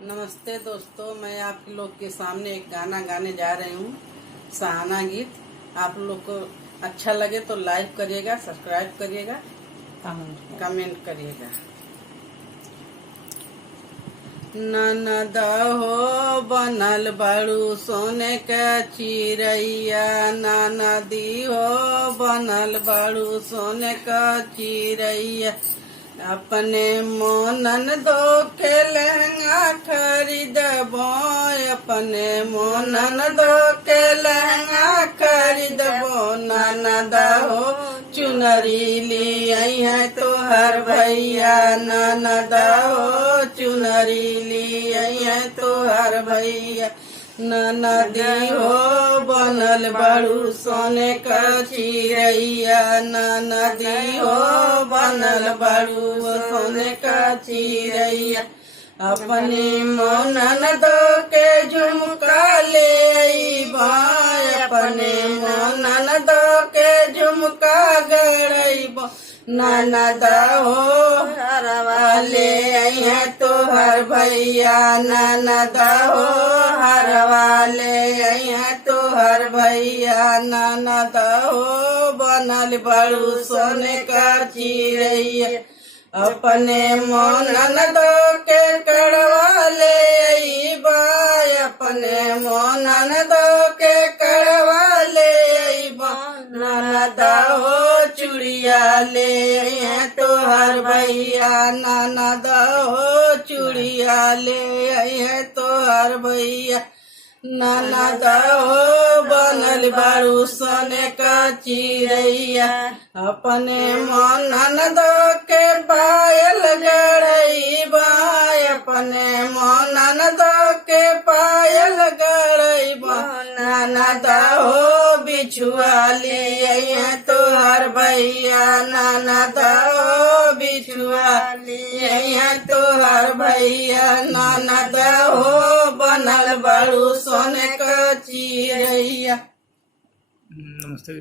नमस्ते दोस्तों, मैं आप लोग के सामने एक गाना गाने जा रही हूँ, सहाना गीत। आप लोग को अच्छा लगे तो लाइक करिएगा, सब्सक्राइब करिएगा, कमेंट करिएगा। ननद हो बनल बड़ू सोने का चिरैया, ननदी हो बनल बड़ू सोने का चिरैया। अपने मोनन दो के लहंगा खरीदबो, अपने मोनन दो के लहंगा खरीदबो। ननद हो चुनरी ली आई है तोहर भैया, ननद हो चुनरी ली आई है तोहर भैया। ननदी हो बनल बड़ू सोने का चिरैया, ननदी हो बनल बड़ू सोने का चिरैया। अपनी मोनन दो के झुमका ले अइबा, अपने मोनन दो के झुमका गड़इबा। ननद हो हरवा ले आई है तोहर भैया, ननद हो हरवा ले आई है तोहर भैया। ननद हो बनल बड़ू सोने का चिरैया, अपने मोनन दो के कड़वा ले अइबा, अपने मोनन दो के कड़वा ले अइबा। ननद हो चूड़िया ले आई है तोहर भैया, ननद हो चूड़िया ले आई है तोहर भैया। ननद हो बनल बड़ू सोने का चिरैया, अपने मोनन दो के पायल गड़इबा, अपने मोनन दो के पायल गड़इबा। ननद हो बिछुआ ले आई है तोहर भैया, ननद हो बिछुआ ले आई है तोहर भैया। ननद हो बनल बड़ू सोने का चिरैया। नमस्ते।